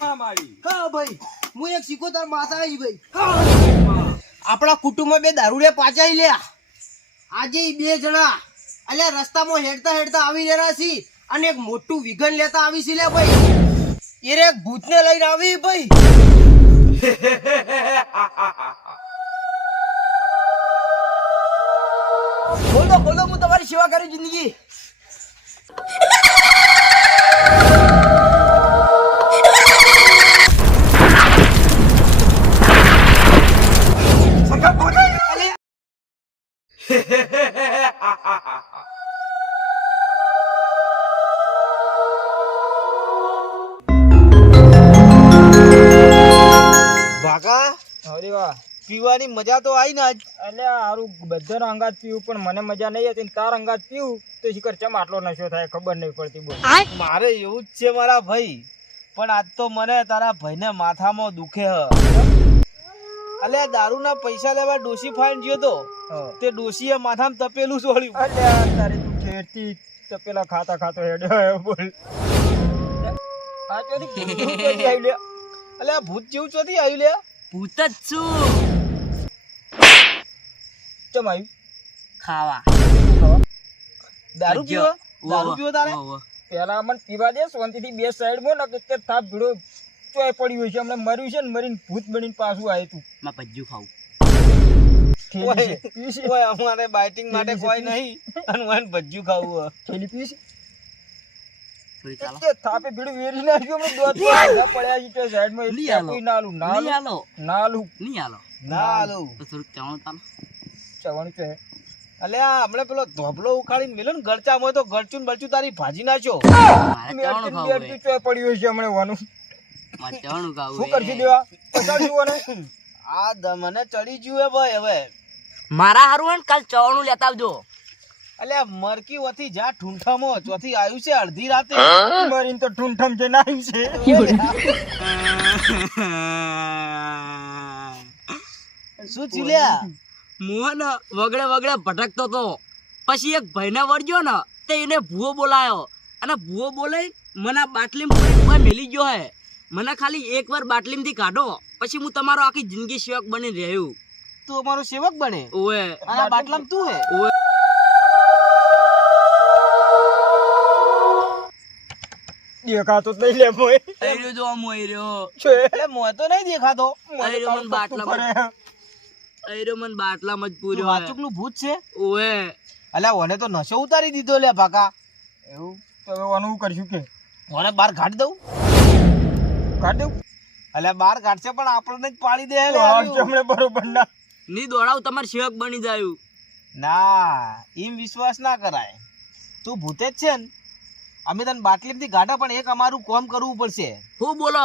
મારી હા ભાઈ હું એક સિકોતર માતા આવી ભાઈ આપણા કુટુંબમાં બે દારૂડિયા પાચાઈ લ્યા આજે ઈ બે જણા અલ્યા રસ્તામાં હેડતા હેડતા આવી રહ્યા છે અને એક મોટું વિઘન લેતા આવી છે લ્યા ભાઈ એ એક ભૂતને લઈને આવી ભાઈ બોલો બોલો હું તમારી સેવા કરી જિંદગી પીવાની મજા તો આવી ને આજ એટલે હારું બધાનો અંગાત પીવું પણ મને મજા નહીં હતી તાર અંગાત પીવું તો શિખર ચમ આટલો નશો થાય ખબર નહીં પડતી બોલ મારે એવું જ છે મારા ભાઈ પણ આજ તો મને તારા ભાઈને માથામાં દુખે હ અલ્યા દારૂના પૈસા લેવા ડોશી ફાઈન ગયો તો તે ડોશીએ માથામાં તપેલું છોડ્યું અલ્યા તારી તું ખેરતી તપેલા ખાતા ખાતો હેડ્યો બોલ આ ચોથી ભૂત આવી લે અલ્યા ભૂત જેવું ચોથી આવ્યું લે ભૂત જ છું ચમ આવ્યું ખાવા દારૂ પીવો દારૂ પીવો તારે પેલા મને પીવા દે શાંતિથી બે સાઈડમાં ને કે થાપ ભીડો ચોય પડ્યું હોય છે હમણાં મર્યું છે ને મરીને ભૂત બનીને પાછું આવ્યું તું માં ભજ્જુ ખાવું ઓય અમારે બાઇટિંગ માટે કોઈ નહીં અને મને ભજ્જુ ખાવું થેલી પીશ થોડી ચાલો કે થાપે ભીડું વેરી નાખ્યું હમણાં દોત પડ્યા છે તે સાઈડમાં નહીં આલો. કોઈ નાલું નહીં આલો નાલું નહીં આલો ના હાલો તો થોડુંક ચાવણ ચાલો ચવાનું છે અલ્યા હમણાં પેલો ધોબલો ઉખાડીને મેલો ને ગળચામાં તો ગળચું બળચું તારી ભાજી નાખ્યો મારે ચાવણું ખાવું હે. ચોય પડ્યું હોય છે હમણાં વાનું મારે ચાવણું ખાવું શું હે. કરશે દેવા પછાડ્યું ને આ મને ચડી ગયું હે ભાઈ હવે મારા હારું હે ને કાલ ચાવણું લેતા આવજો અલ્યા મરકી વથી જા ઠૂંઠામાં ચોથી આવ્યું છે અડધી રાતે મરીને તો ઠૂંઠમ જઈને આવ્યું છે શું ચીલ્યા મોહન વગડે વગડે ભટકતો તો પછી એક ભાઈને વળગ્યો ને તે એને ભૂવો બોલાયો અને ભૂવો બોલાઈ મને બાટલીમાં મેલી ગયો હે મને ખાલી એકવાર બાટલીમાંથી કાઢો પછી હું તમારો આખી જિંદગી સેવક બની રહ્યું તું અમારો સેવક બને ઓએ આ બાટલામાં તું હે ઓએ દેખાતો જ નહીં લે મોય આયરો જો આમ આયરો છે એટલે મોય તો નહીં દેખાતો આયરો મન બાટલામાં આયરો મન બાટલામાં જ પૂર્યો હે વાચુકનું ભૂત છે ઓએ અલ્યા ઓને તો નશો ઉતારી દીધો લે ભાકા એવું તો હવે આનું કરશું કે ઓને બાર કાઢ દઉં કાઢ્યું અલ્યા બાર કાઢશે પણ આપણને જ પાડી દે લે હમણે બરોબર ના ની દોડાવ તમાર સેવક બની જાયું ના એમ વિશ્વાસ ના કરાય તું ભૂતે જ છે ને અમે તને બાટલીમાંથી ગાઢા પણ એક અમારું કામ કરવું પડશે હું બોલો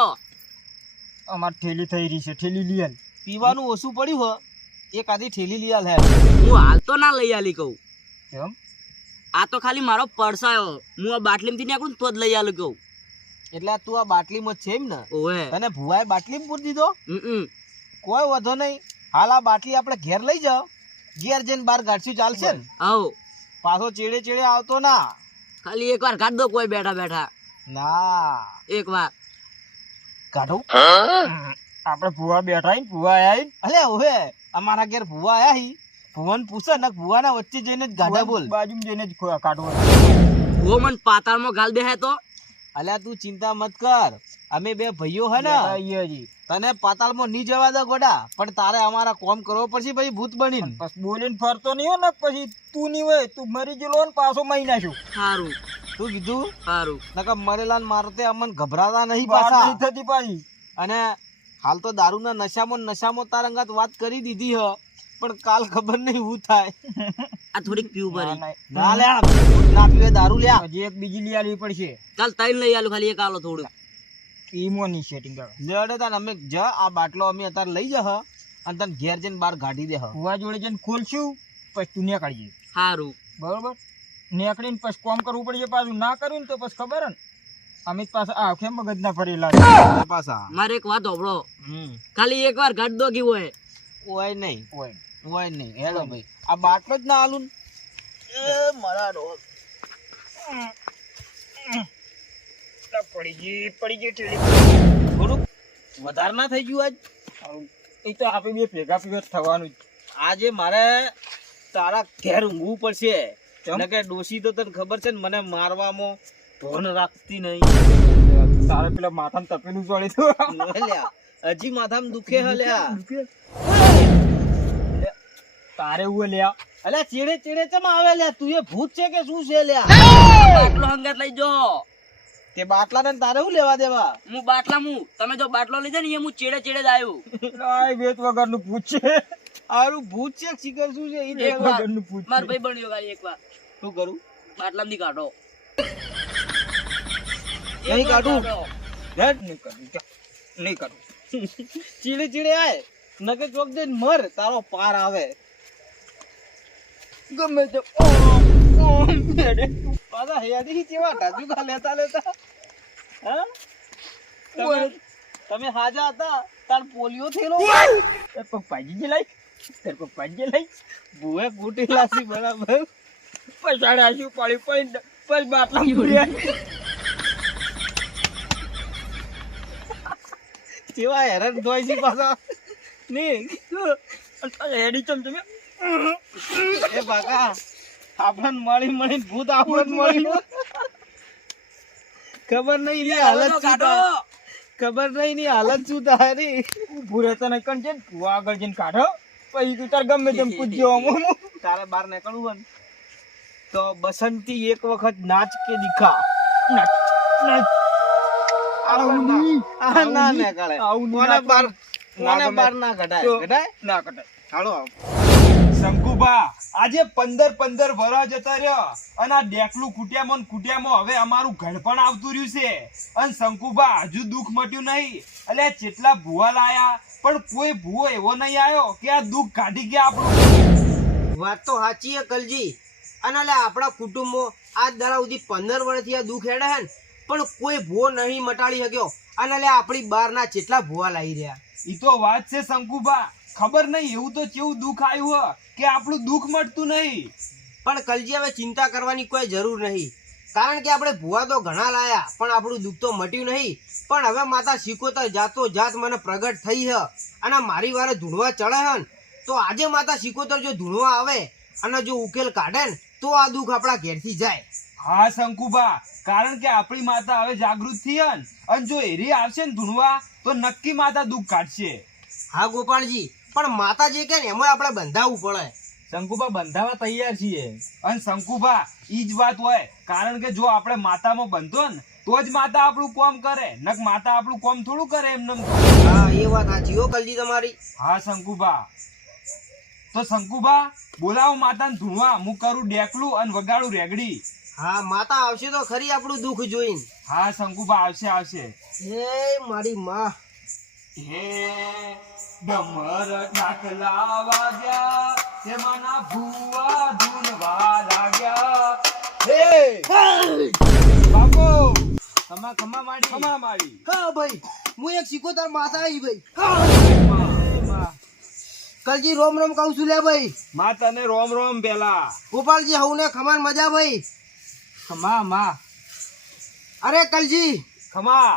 અમાર ઠેલી થઈ રહી છે ઠેલી લીયલ પીવાનું ઓછું પડ્યું હો એક આધી ઠેલી લીયાલ હે હું હાલ તો ના લઈ આલી કહું કેમ આ તો ખાલી મારો પડસાયો હું આ બાટલીમાંથી નીકળું તો જ લઈ આલું કહું એટલે આ તું આ બાટલીમાં જ છે એમ ને ઓએ તને ભુવાએ બાટલીમાં પૂરી દીધો હમ કોઈ વધો નહીં હાલ આ બાટલી આપણે ઘેર લઈ જાઓ ઘેર જઈને બહાર ગાડશું ચાલશે ને આવો પાછો ચેડે ચેડે આવતો ના ખાલી એકવાર કાઢ દો કોઈ બેઠા બેઠા ના એકવાર કાઢું આપણે ભૂવા બેઠા ને ભૂવા આયા અલે હવે અમારા ઘેર ભુવા આયા હી ભુવન પૂછે ને ભુવાના વચ્ચે જઈને જ ગાઢા બોલ બાજુમાં જઈને જ કાઢવો વો મન પાતાળમાં ગાલ બેહે તો અલ્યા તું ચિંતા મત કર અમે બે ભાઈઓ હે ને હજી તને પાતાળમાં નહીં જવા દે ગોડા પણ તારે અમારા કોમ કરવો પડશે ભાઈ ભૂત બનીને બસ બોલીને ફરતો નહીં હોય ને પછી તું નહીં હોય તું મરી ગયેલો ને પાછો મહી નાખ્યો સારું તું કીધું સારું નકર મરેલા ને મારતે અમને ગભરાતા નહીં વાત પાછા નહીં થતી પાછી અને હાલ તો દારૂના નશામાં તારંગાત વાત કરી દીધી હ પણ કાલ ખબર નહીં હું થાય આ થોડીક પીવું ભરી ના લે ભૂત ના પીવે દારૂ લ્યા હજી એક બીજી લઈ આલવી પડશે ચાલ તૈન લઈ આલું ખાલી એક આલો થોડું ઈમોની સેટિંગ કરે લેડે તાન અમે જ આ બાટલો અમે અત્યારે લઈ જહ અને તને ઘેર જઈને બહાર કાઢી દે હ ભૂવા જોડે જઈને ખોલશું પછી તું નીકળીએ સારું બરોબર નીકળીને પછી કોમ કરવું પડશે પાછું ના કર્યું ને તો પછી ખબર હે ને અમિત પાસે આ કેમ મગજ ના ફરેલા પાછા મારે એક વાત હોભળો ખાલી એકવાર ગાઢ દો ગઈ હોય ઓય નહીં હોય ઓય નહીં હેલો ભાઈ આ બાટલો જ ના આલું એ મારા રોગ પડી ગઈ ઠેલી થોડું વધારે ના થઈ ગયું આજ? એ તો આપણે બે ભેગા પીવા જ થવાનું જ. આજે મારે તારા ઘેર ઊંઘવું પડશે. કેમ? નકે ડોશી તો તને ખબર છે ને મને મારવામાં ધોન રાખતી નહીં. તારે પેલા માથામાં તપેલું ચોળી તું. લ્યા, હજી માથામાં દુખે હે લ્યા. તારે એવું લ્યા. અલ્યા ચેડે ચેડે ચમ આવે લ્યા? તું એ ભૂત છે કે શું છે લ્યા? બાટલો હંગાત લઈ જો. તે બાટલા ને તારે શું લેવા દેવા? હું બાટલા તમે જો બાટલો લઈ જાય ને એ હું ચેડે ચેડે જ આવ્યું. આય વેત વગરનું પૂછે. આરું ભૂત છે કે શિખર શું છે? ઈ એક લેવા. વાર વગરનું પૂછે. માર ભાઈ બન્યો ગાડી એકવાર શું કરું? બાટલામાંથી કાઢો. નહીં કાઢું. હેડ. નહીં કરું જા. નહીં કરું. ચીડે ચીડે આય નકે ચોક દે મર, તારો પાર આવે. ગમે તે પાછા હેડી કેવા ઢાજુકા લેતા લેતા. હા? તમે હાજા હતા તાર પોલિયો થયેલો. પગ ભાજી જે લઈ. તાર પગ ભાજી જે લઈ. ભૂએ કૂટી લાસી બરાબર. પછાડે આશું પાડી પડી પછી બાટલા મૂળ્યા. કેવા હેરાન ધોઈ છે પાછા. નહીં હેડી ચમ તમે. એ બાકા આપણને મળી ભૂત આપણને મળી. ખબર નહીં ની હાલત શું કાઢો. થાય. ખબર નહીં ની હાલત શું થાય રી. ઊભું રહેતો નહીં કણ છે ને તું આગળ જઈને કાઢો પછી તું તાર ગમે તેમ પૂછજો અમુક. તારે બહાર નીકળવું હોય ને તો બસંતી એક વખત નાચ કે દિખા. નાચ, નાચ. આવું નહીં. આ ના નીકળે. આવું કોને ના બહાર ના કોને ગમે. બહાર ના કઢાય. તો- કઢાય? ના કટાય. હાલો આવો. શંકુભા આજે 15 વર્ષ જતા રહ્યો અને આ ડેકલું કુટિયામાં હવે અમારું ઘર પણ આવતું રહ્યું છે. અને શંકુભા હજુ દુઃખ મટ્યું નહીં. એટલે જેટલા ભૂવા લાયા પણ કોઈ ભૂવો એવો નહીં આવ્યો કે આ દુઃખ કાઢી ગયા આપણું. વાત તો સાચી હે કલજી. અને લે આપણા કુટુંબમાં આજ દાડા સુધી 15 વર્ષથી આ દુઃખ હેડે હે ને, પણ કોઈ ભૂવો નહીં મટાડી શક્યો. અને લે આપણી બહારના જેટલા ભૂવા લાવી રહ્યા. ઈ તો વાત છે શંકુભા. ખબર નહીં એવું તો કેવું દુઃખ આવ્યું હે કે આપણું દુઃખ મટતું નહીં. પણ કલજી હવે ચિંતા કરવાની કોઈ જરૂર નહીં, કારણ કે આપણે ભૂવા તો ઘણા લાયા પણ આપણું દુઃખ તો મટ્યું નહીં. પણ હવે માતા સિકોતર જાતો જાત મને પ્રગટ થઈ હ અને મારી વારે ધૂણવા ચડે હે ને, તો આજે માતા સિકોતર જો ધૂણવા આવે અને જો ઉકેલ કાઢે ને તો આ દુઃખ આપણા ઘેરથી જાય. હા શંકુભા, કારણ કે આપણી માતા હવે જાગૃત થઈ હે ને, અને જો એરી આવશે ને ધૂણવા તો નક્કી માતા દુઃખ કાઢશે. હા ગોપાળજી, પણ માતા જે કે ને એમાં આપણે બંધાવવું પડે. શંકુભા બંધાવા તૈયાર છીએ. અને શંકુભા ઈ જ વાત હોય, કારણ કે જો આપણે માતામાં બંધો ને તો જ માતા આપણું કામ કરે, નક માતા આપણું કામ થોડું કરે એમને. હા એ વાત સાચી હો કલજી તમારી. હા શંકુભા, તો શંકુભા બોલાવો માતાને ધૂણવા. હું કરું ડેકલું અને વગાડું રેગડી. હા માતા આવશે તો ખરી આપણું દુઃખ જોઈને. હા શંકુભા આવશે આવશે. હે મારી માં. હે ડમર ઢાકલા વાગ્યા, એમાંના ભૂવા ધૂણવા લાગ્યા. હે બાપો ખમા માડી. ખમા મારી. હા ભાઈ, હું એક સિકોતર માતા આવી ભાઈ. કલજી રોમ રોમ કહું છું લે ભાઈ. માં તને રોમ રોમ પેલા. ગોપાલજી હવને ખમાન મજા ભાઈ. ખમા માં. અરે કલજી, ખમા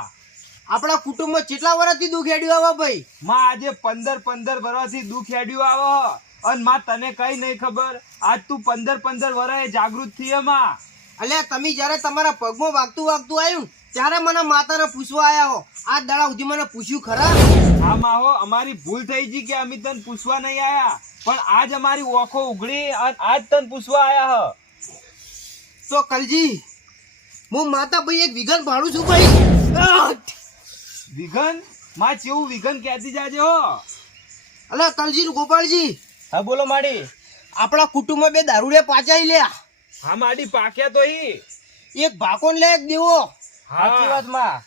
આપણા કુટુંબમાં કેટલા વર્ષથી દુઃખ હેડ્યું આવે ભાઈ? માં આજે 15 વર્ષથી દુઃખ હેડ્યું આવે. અને માં તને કઈ નહીં ખબર, આજ તું 15 વર્ષે જાગૃત થઈ હે માં. અલ્યા તમે જયારે તમારા પગમાં વાગતું આવ્યું ને, ત્યારે મને માતાને પૂછવા આયા હો. આજ દાડા સુધી મને પૂછ્યું ખરા? હા માં હો, અમારી ભૂલ થઈ ગઈ કે અમે તને પૂછવા નહીં આયા, પણ આજ અમારી ઓખો ઉઘડી અને આજ તને પૂછવા આયા હ. તો કલજી, હું માતા ભાઈ એક વિઘન ભાડું છું ભાઈ. વિઘન માં ચેવું વિઘન કહેતી જાજે હો. અલ્યા કલજી ને ગોપાલજી, હા બોલો માડી. આપણા કુટુંબમાં બે દારૂડિયા પાચાઈ લ્યા. હા માડી પાક્યા તો ઈ. એક ભાકોન લે એક દેવો. સાચી વાત માં.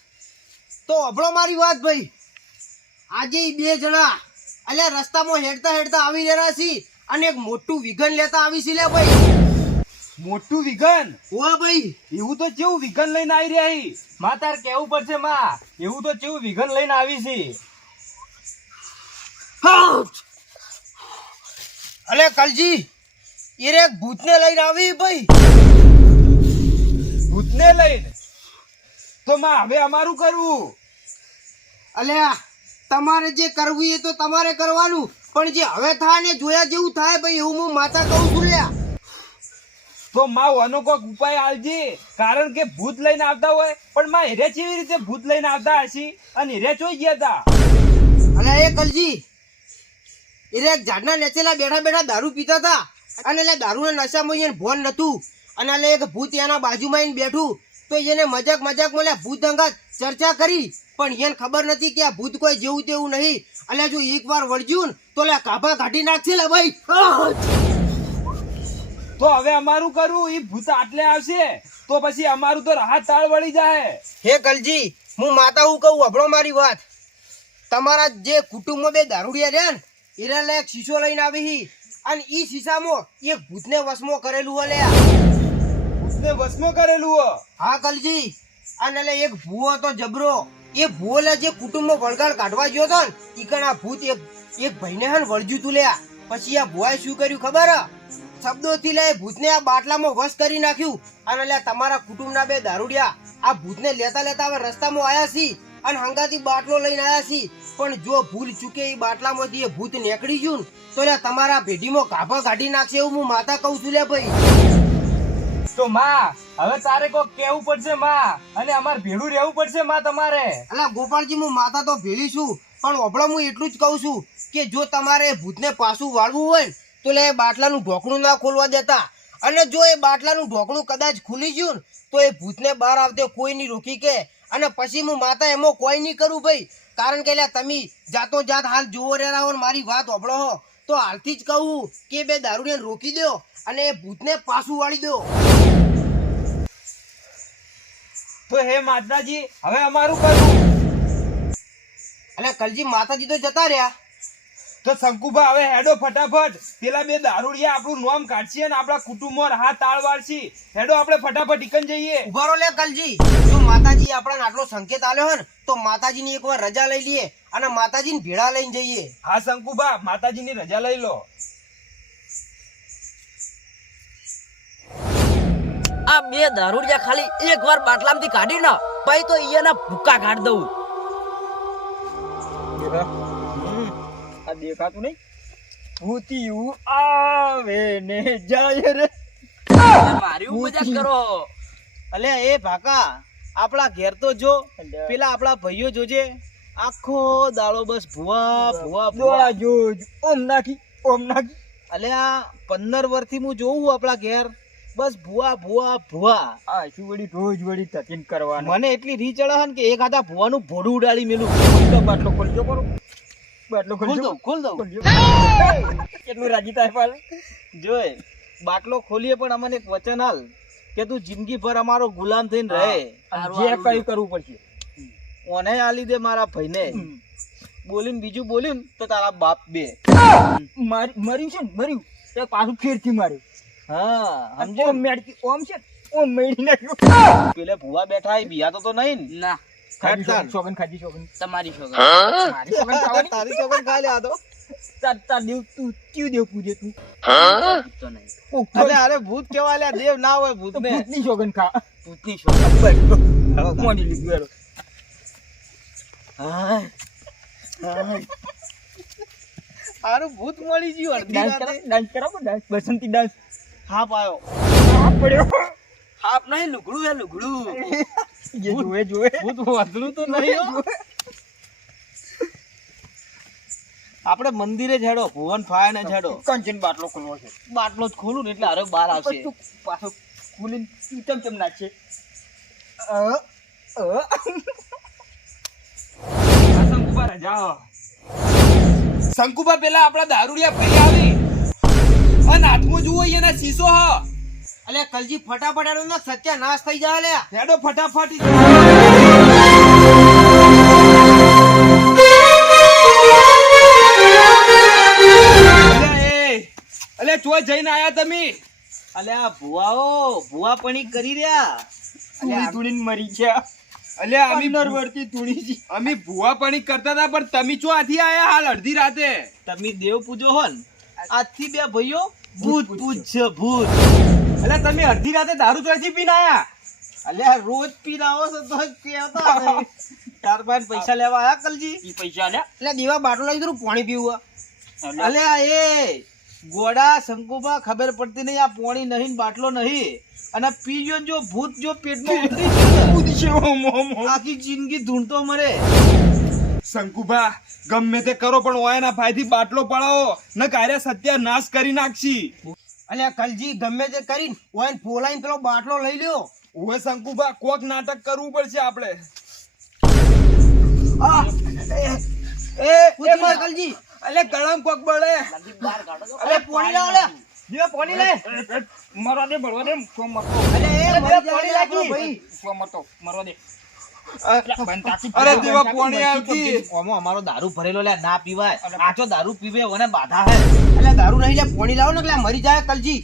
તો અભળો મારી વાત ભાઈ. આજે ઈ બે જણા અલ્યા રસ્તામાં હેડતા હેડતા આવી રહ્યા છે અને એક મોટું વિઘન લેતા આવી છે લે ભાઈ. મોટું વિઘન? ઓવા ભાઈ, એવું તો કેવું વિઘન લઈને આવી રહ્યા ઈ? માં તાર કેવું પડશે માં. એવું તો કેવું વિઘન લઈને આવી છે. અલે કલજી, એ રે ભૂતને લઈને આવી ભાઈ. ભૂતને લઈને? તો માં હવે અમારું કરવું? અલ્યા તમારે જે કરવું એ તો તમારે કરવાનું, પણ જે હવે થાય ને જોયા જેવું થાય ભાઈ, એવું હું માતા કહું છું લ્યા. તો માં વાનો કોક ઉપાય આલજે, કારણ કે ભૂત લઈને આવતા હોય, પણ માં હેરે કેવી રીતે ભૂત લઈને આવતા હશી અને હેરે ચોઈ ગયા તા? અલ્યા એ કલજી, એ એક ઝાડના નીચેલા બેઠા બેઠા દારૂ પીતા હતા, અને એટલે દારૂના નશામાં એને ભોન નતું, અને એટલે એક ભૂત એના બાજુમાં આવીને બેઠું, તો એને મજાક મજાકમાં ભૂત અંગાત ચર્ચા કરી, પણ એને ખબર નથી કે આ ભૂત કોઈ જેવું તેવું નહીં. એટલે જો એકવાર વળજ્યું ને તો લે કાભા કાઢી નાખશે લે ભાઈ. તો હવે અમારું કરવું, ઈ ભૂત આટલે આવશે તો પછી અમારું તો રાહત તાળ વળી જાય. હે કલજી, હું માતા હું કહું, અભળો મારી વાત. તમારા જે કુટુંબમાં બે દારૂડિયા રહ્યા ને, એના એક શીશો લઈને આવી હી, અને ઈ શીશામાં એક ભૂતને વશમાં કરેલું હો લ્યા. ભૂતને વશમાં કરેલું હો? હા કલજી, અને એટલે એક ભૂવો હતો જબરો, એ ભૂવો લે જે કુટુંબમાં વળગાડ કાઢવા ગયો હતો ને, ઈ કણ આ ભૂત એક ભાઈને હન વળજ્યું તું લ્યા. પછી આ ભુવાએ શું કર્યું ખબર હ? શબ્દોથી લે ભૂતને આ બાટલામાં વશ કરી નાખ્યું, અને લે તમારા કુટુંબના બે દારૂડિયા આ ભૂતને લેતા લેતા હવે રસ્તામાં આયા છી, અને હંગાથી બાટલો લઈને આયા છી, પણ જો ભૂલ ચૂકે એ બાટલામાંથી એ ભૂત નીકળી ગયું ને, તો લે તમારા પેઢીમાં કાભા કાઢી નાખશે, એવું હું માતા કહું છું લે ભાઈ. તો માં હવે તારે કોક કેવું પડશે માં, અને અમાર ભેળું રહેવું પડશે માં તમારે. અલા ગોપાળજી, હું માતા તો ભેળી છું, પણ ઓભળો હું એટલું જ કહું છું કે જો તમારે ભૂતને પાછું વાળવું હોય ને, તો લે બાટલાનું ઢોકણું ના ખોલવા દેતા, અને જો એ બાટલાનું ઢોકણું કદાચ ખુલી ગયું ને, તો એ ભૂતને બહાર આવતે કોઈ નહીં રોકી કે, અને પછી હું માતા એમાં કોઈ નહીં કરું ભાઈ, કારણ કે તમે જાતો જાત હાલ જોવો રહ્યા હો, મારી વાત ઓભળો હો, તો હાલથી જ કહું કે બે દારૂને રોકી દો અને એ ભૂતને પાછું વાળી દો. તો હે માતાજી, હવે અમારું કરવું. અને કલજી માતાજી તો જતા રહ્યા, તો શંકુભા હવે હેડો ફટાફટ, પેલા બે દારૂડિયા આપણું નામ કાઢશે ને આપણા કુટુંબમાં રાહત તાળ વાળશી. હેડો આપણે ફટાફટ ઈકન જઈએ. ઉભા રહો લે કલજી, જો માતાજી આપણને આટલો સંકેત આલ્યો હોય ને, તો માતાજીની એકવાર રજા લઈ લઈએ અને માતાજીને ભેળા લઈને જઈએ. હા શંકુભા, માતાજીની રજા લઈ લો. આ બે દારૂડિયા ખાલી એકવાર બાટલામાંથી કાઢી ના, પછી તો ઈયાના ભૂકા કાઢ દઉં. આ દેખાતું નહીં? ભૂતિયું આવે ને જાય રે. મારી મજાક કરો. અલ્યા એ ભાકા, આપણા ઘેર તો જો, પેલા આપણા ભાઈઓ જોજે, આખો દાડો બસ ભુવા ભુવા ભુવા. દોડા જોજ, ઓમ નાખી ઓમ નાખી. અલ્યા 15 વર્ષથી હું જોઉં આપણા ઘેર, બસ ભુવા ભુવા ભુવા. આ શું વળી રોજ વળી તકીન કરવાનું. મને એટલી રી ચડે છે ને કે એક હાથા ભુવાનું ભોડું ઉડાડી મેલું. બાટલો ખોલજો કરો, બાટલો ખોલ ખોલજો. દઉં ખોલ દઉં. કેટલું રાજી થાય પાલ. જોય બાટલો ખોલીએ પણ અમને એક વચન હાલ કે તું જિંદગીભર અમારો ગુલામ થઈને રહે. જે કઈ કરવું પડશે. ઓને આલી દે મારા ભાઈને. બોલીને બીજું બોલ્યું તો તારા બાપ બે. મર્યું છે ને મર્યું, તે પાછું ફેરથી માર્યું. હા સમજો. ઓમ મેડકી ઓમ છે, ઓમ મેડી નાખ્યું. પેલે ભુવા બેઠા એ બિયા તો નહીં ને? ના, સોગન ખાજી સોગન. તમારી છોકરી. મારી સોગન ખાવાની. તારી છોકરી ખાઈ લે આ તો. તાર દેવ તું ક્યું દેવ પૂજે તું? તો નહીં. અરે અરે ભૂત કેવા લ્યા, દેવ ના હોય ભૂત ને. ભૂતની સોગન ખા. ભૂતની છોકરી. મોડી લીધું હેરો. હારું ભૂત મળી ગયું અડધી ડાન્સ રાતે. કરો, ડાન્સ કરાવો, ડાન્સ બસંતી ડાન્સ. હા પાયો. આ પડ્યો. હાપ નહીં, લુગડું હે લુગડું. જે જોવે જોવે. ભૂત વાંદરું તો નહીં હો. આપણે મંદિરે જ હેડો, ભુવન ફાય ને જ હેડો. કંચન બાટલો ખોલવો છે. બાટલો જ ખોલું ને એટલે હારે બહાર આવશે. પછી પાછો ખોલીને ચમચમ નાખશે. શંકુભા રજા. શંકુભા પેલા આપણા દારૂડિયા ભાઈ આવી અને હાથમાં જુઓ એના શીશો હ. અલે કલજી ફટાફટ એનો ના સત્યાનાશ થઈ જાય લે. હેડો ફટાફટ. અલે ચોય જઈને આયા તમે? અલે આ ભુવાઓ ભુવાપણી કરી રહ્યા. તુડી તુડીને મરી ગયા. અલ્યા અમે નરવરતી તુડી જી. અમે ભુવાપણી કરતા હતા, પણ તમે ચો આથી આયા હાલ અડધી રાતે? તમે દેવ પૂજો હો ને, આજથી બે ભાઈઓ ભૂત પૂજશે ભૂત. અલ્યા તમે અડધી રાતે દારૂ ચોયથી પીને આયા? અલ્યા રોજ પીને આવો છો તો કહેતા નહીં. તાર પાસે પૈસા લેવા આયા કલજી? ઈ પૈસા લે એટલે દેવા બાટલો લઈ જરું પાણી પીવું અલે આ એ ગોડા શંકુબા ખબર પડતી નહીં, આ પોણી નહીં ને બાટલો નહીં, અને પીજો જો ભૂત જો પેટમાં ઉતરી ગયું ને, આખી જિંદગી ધૂણતો મરે. શંકુભા ગમે તે કરો પણ ઓયાના ભાઈથી બાટલો પડાવો ન કાર્ય સત્યાનાશ કરી નાખશી. અલ્યા કલજી ગમે તે કરીને ઓય ફોલાઈને પેલો બાટલો લઈ લ્યો. ઓવે શંકુભા કોક નાટક કરવું પડશે આપણે. એ માર કલજી અલે ગળમ કોક બળે. અલે પોણી લાવ લે જીવા પોણી લે. મરવા દે બળવા દે સો મરતો અલે એ અલે મરી પોણી જાય લાગી. ભાઈ સો મરતો મરવા દે અરે દેવા પોણી આવતી. ઓમો અમારો દારૂ ભરેલો લે, ના પીવાય. આચો દારૂ પીવે ઓને બાધા હે. અલે દારૂ નહીં લે પોણી લાવો ને એટલે આ મરી જાય કલજી.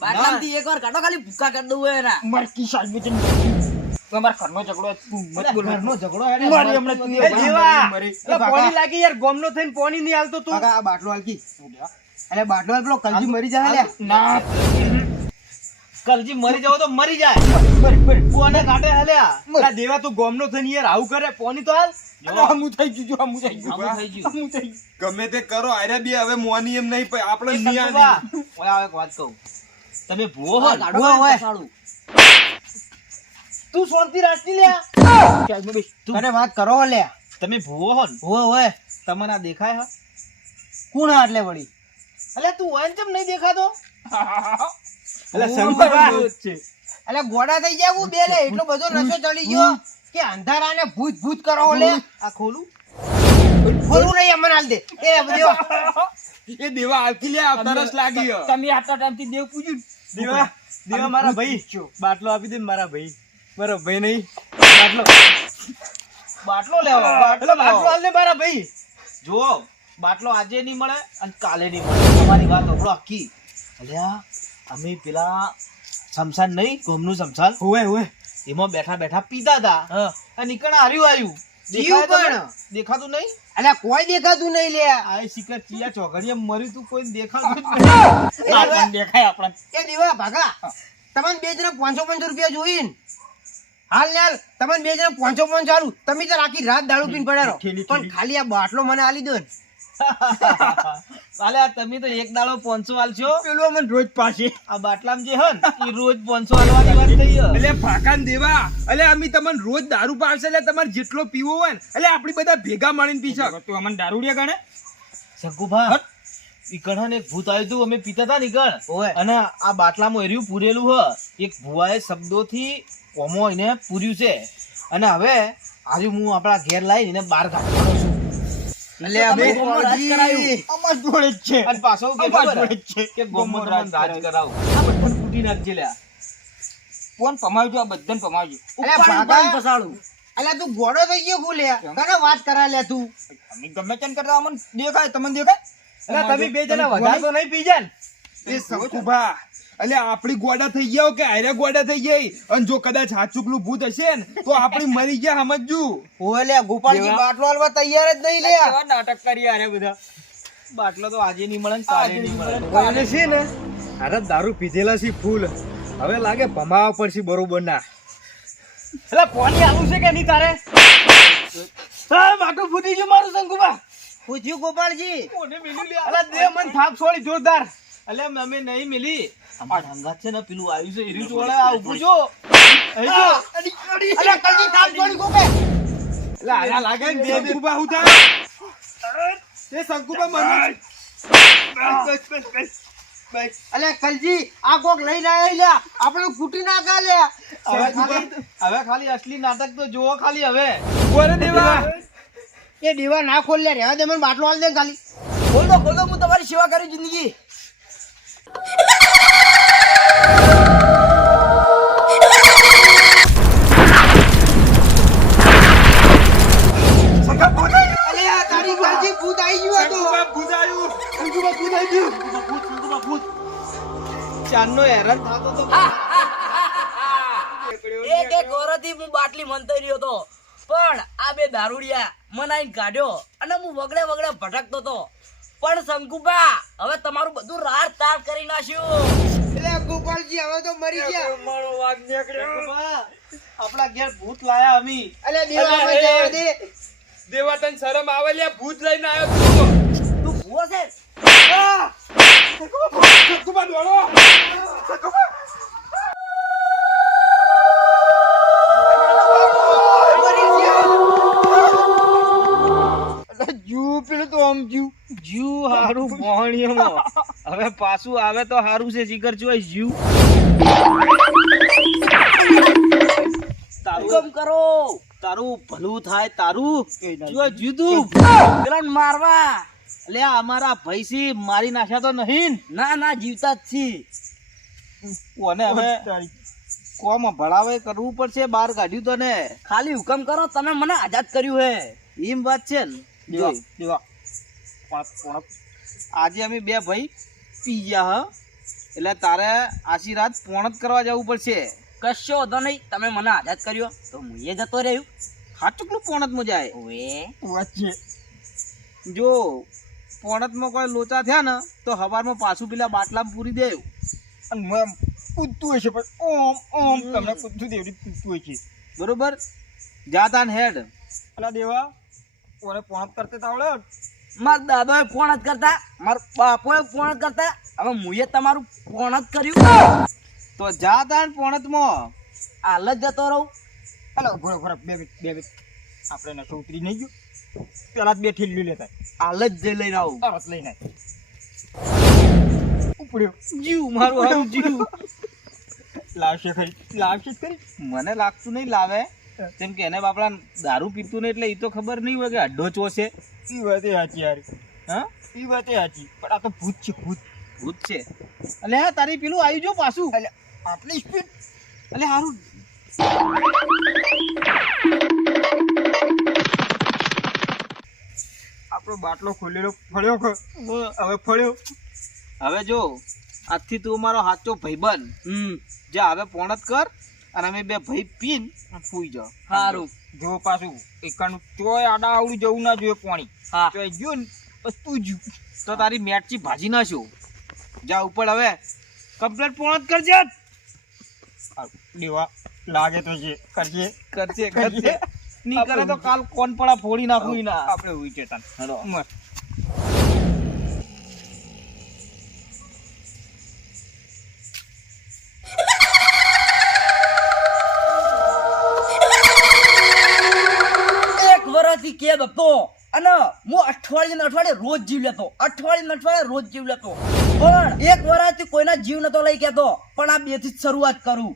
બાટલામાંથી એકવાર કાઢો, ખાલી ભૂકા કરી દઉં એના. મરકી સાહેબ છે તમાર ઘરનો ઝઘડો તું મત બોલ ઘરનો ઝઘડો હે ને. મારી હમણાં તું એ જીવા. મરી. અલે પોણી લાગી યાર, ગોમનો થઈને પોણી નહીં હાલતો તું. કાકા આ બાટલો હાલકી. અલે બાટલો હાલ પેલો કલજી મરી જાય લે. ના કલજી મરી જાવ તો મરી જાય. કોને કાઢે હલ્યા? અલા દેવા તું ગોમનો થઈને યાર આવું કરે, પોણી તો હાલ. આમું થઈ ગયું જો આમું થઈ ગયું આવું થઈ ગયું. આમું થઈ ગયું ગમે તે કરો આરે બી હવે મોની એમ નહીં પ- આપણે એ નિયા શંકુબા, નહીં. ઓય આ એક વાત કહું. તમે ભૂવો હો ને? ભૂવો હોય. તું શાંતિ રાખતી લ્યા. સાહેબ બે અરે વાત કરો લે. તમે ભૂવો હો ને? હોય હોય તમને આ દેખાય હા? કોણ આટલે વળી? અલ્યા તું હોય ને કેમ નહીં દેખાતો? અલા ઓહ, શંકુભા અલે ગોડા થઈ જાય હું બે લે એટલો બધો નશો ચડી ગયો કે અંધારાને ભૂત ભૂત કરો લે. આ ખોલું? ખોલું નહીં અમને હાલ દે. એ બધો એ દેવા આલકી લે આ તરસ લાગી હે. તમે આટલા ટાઈમથી દેવ પૂજ્યું દેવા દેવા મારા ભાઈ બાટલો આપી દે ને મારા ભાઈ. મારો ભાઈ નહીં બાટલો બાટલો લેવો. બાટલો હાલ ને મારા ભાઈ. જો બાટલો આજે નહીં મળે અને કાલે નહીં મળે. તમારી વાત હંભળો આખી. અલ્યા અમે પેલા શમશાન નહીં, ગોમનું શમશાન હોવે હોવે એમાં બેઠા બેઠા પીતા હતા અને નીકળ હાર્યું આવ્યું. જીવ પણ. દેખાતું નહીં? અલે કોઈ દેખાતું નહીં લે. આ શિખર ચિયા ચોઘડીએ મર્યું તું, કોઈ દેખાતું જ નહીં. આપણને દેખાય આપણને એ દીવા ભાગા તમને બે જણા 500 રૂપિયા જોઈને હાલ ને હાલ તમને બે જણા 500 ચાલુ તમે તો આખી રાત દારૂ પીને પડ્યા રહો. પણ ખાલી આ બાટલો મને આલી દો ને. અલે આ તમે તો એક દાડો 500 આલશો, પેલું અમને રોજ પાસે આ બાટલામાં જે હન એ રોજ 500 આલવાની વાત થઈ હે. એટલે ફાકાન દેવા એટલે અમે તમને રોજ દારૂ પાડશે એટલે તમારે જેટલો પીવો હોય ને એટલે આપણી બધા ભેગા મળીને પીશક. તું અમને દારૂડિયા ગણે શંકુભા ઈ કણ એક ભૂત આવ્યું હતું, અમે પીતા હતા ને કણ, ઓય. અને આ બાટલામાં એર્યું પૂરેલું હ. એક ભુવાએ શબ્દોથી ઓમો એને પૂર્યું છે, અને હવે આજે હું આપણા ઘેર લાવીને એને બહાર કાઢવાનો છું. અલે અમે કરાયું. અમાર જોડે જ છે અને પાછો હું કે અમાર ખબર જોડે હે? જ છે કે ગોમમાં રાજ તમને રાજ કરાવું. આ બધાને કૂટી નાખજે લ્યા. ફોન પમાવજો આ બધાને પમાવજો અલે ભાગા અલે તું ગોડો થઈ ગયો કુ લે કને વાત કરા લે તું. અમે ગમે તેમ કરતા અમને દેખાય તમને દેખાય અલા તમે બે જણા વધારે તો નહીં પી જાય ને? એ શંકુભા એટલે આપણી ગોડા થઈ ગયા કે આયરા ગોડા થઈ ગઈ અને જો કદાચ હાચુકલું ભૂત હશે ને તો આપણી મરી ગયા સમજજો. ઓય લે ગોપાલજી બાટલો આલવા તૈયાર જ નહીં લે. કેવા નાટક કરી આરે બધા બાટલો તો આજે નહીં મળે ને કાલે નહીં મળે. અને છે ને અરે દારૂ પીધેલા છે ફૂલ, હવે લાગે ભમાવા પડશે બરોબર ના. એટલે પાણી આવું છે કે નહીં તારે? હા માટું ફૂટી ગયું મારું શંકુભા. પૂછ્યું ગોપાલજી અલા દે મન થાપ છોડી જોરદાર. અલે અમે નહીં મિલી. અમાર હંગાત છે ને પેલું આવ્યું છે એરી જોડે આ ઊભું જો. અહીં જો. અલે કલજી થાપ છોડી ગોપે. એટલે આયા લાગે ને બે શંકુભા હું થાય એ શંકુભા મને અલે કલજી આ કોક લઈને આયા લે આપણે ફૂટી નાખા લે. હવે ખાલી અસલી નાટક તો જોવો ખાલી હવે. બોરે દેવા એ દીવા ના ખોલ લે રહેવા દે મને બાટલો આલ દે ખાલી. ખોલ દો હું તમારી સેવા કરી જિંદગી. અલે આ તારી કલજી ભૂત આવી ગયો હતો. શંકુભા ભૂજાયું. શંકુભા ભૂત આવી ગયું. શંકુભા ભૂત. ચાંદનો હેરાન થતો તો. એક વર્ષથી હું બાટલી મંતાઈ રહ્યો હતો, પણ આ બે દારૂડિયા મને આઈને કાઢ્યો અને હું વગડે વગડે ભટકતો હતો. પણ શંકુભા હવે તમારું બધું રાત તાર કરી નાખ્યું. એટલે ગોપાલજી હવે તો મરી ગયા. શંકુભા આપણા ઘેર ભૂત લાયા અમી. અલ્યા દેવા આપણે જવા દે. દેવા તને શરમ આવે લે, ભૂત લઈને આવ્યો તું. તું ભૂવો છે? શંકુબા દોડો. જુ પેલું તો આમ જુ જીવ હારું મોહણીઓમાં. હવે પાછું આવે તો હારું છે, જીગર જોઈ જીવ. હુકમ કરો. તારું ભલું થાય તારું. જો જીતું પેલા મારવા. લે અમારા ભૈસી મારી નાખ્યા તો નહીં ને? ના ના જીવતા જ છી. કોને હવે કોમ ભણાવે કરવું પડશે, બહાર કાઢ્યું તો ને. ખાલી હુકમ કરો, તમે મને આઝાદ કર્યું હે. એમ વાત છે ને. દેવા જોઈ, દેવા પણ આજે અમે બે ભાઈ પી ગયા હ, એટલે તારે આછી રાત પોણ જ કરવા જવું પડશે. કશો વાંધો નહીં, તમે મને આઝાદ કર્યો તો હું એ જતો રહ્યું. હાચુકલું પોણત માં જાય. ઓવે વચ્ચે જો પોણતમાં કોઈ લોચા થયા ને તો હવારમાં પાછું પેલા બાટલામાં પૂરી દેવું. અને હું એમ કૂદતું હશે પણ ઓમ તમને કૂદતું દેવડી કૂદતું હોય છે. બરોબર, જાતા ને હેડ. અલા દેવા ઓને પોણત કરતે તો આવડે. મારા દાદાએ ફોન જ કરતા, મારા બાપોએ ફોન જ કરતા, હવે મુએ તમારું ફોન જ કર્યું. તો જાતા ને પોણતમાં. હાલ જ જતો રહું. અલા ઘોડો ઘોડો 2 મિનિટ આપણે એને ઉતરી નહીં ગયો. પેલા જ બે ઠીલ્યું લેતા હાલ જ જઈ લઈને આવું. અરસ લઈને ઉપડ્યો. જીવ મારું હારું જીવ. લાવશે જ ખરી. મને લાગતું નહીં લાવે, કેમ કે એને બાપડા દારૂ પીતું નહીં એટલે એ તો ખબર નહીં હોય કે અડ્ડો ચોસે. એ વાત એ સાચી યાર. હા, એ વાત એ સાચી, પણ આ તો ભૂત છે ભૂત. ભૂત છે. એટલે હા તારી પેલું આવ્યું જો પાછું. એટલે આટલી સ્પીડ. એટલે હારું. આપણો બાટલો ખોલેલો ફળ્યો હવે ફળ્યો. હવે જો આજથી તું મારો સાચો ભાઈબંધ. જા હવે પોણત કર અને અમે બે ભાઈ પીન ફૂઈ જાઓ. સારું. જો પાછું એકાનું ચોય આડા આવડું જવું ના જોઈએ પાણી. હા. ચોય ગયો ને બસ તું જ્યું. તો તારી મેટચી ભાજી નાખ્યો. જા ઉપર હવે કમ્પ્લેટ પોણત કરજે. દેવા લાગે તો છે કરજે. કરશે. નહીં કરે તો કાલ કોણ પડા ફોડી નાખું ના. આપણે ઉઈ જતા. હેલો. મસ્ત. એક વર્ષથી કેદ હતો અને હું અઠવાડિયે રોજ જીવ લેતો. અઠવાડિયે રોજ જીવ લેતો, પણ એક વર્ષથી કોઈના જીવ નતો લઈ કેતો. પણ આ 2 થી જ શરૂઆત કરું.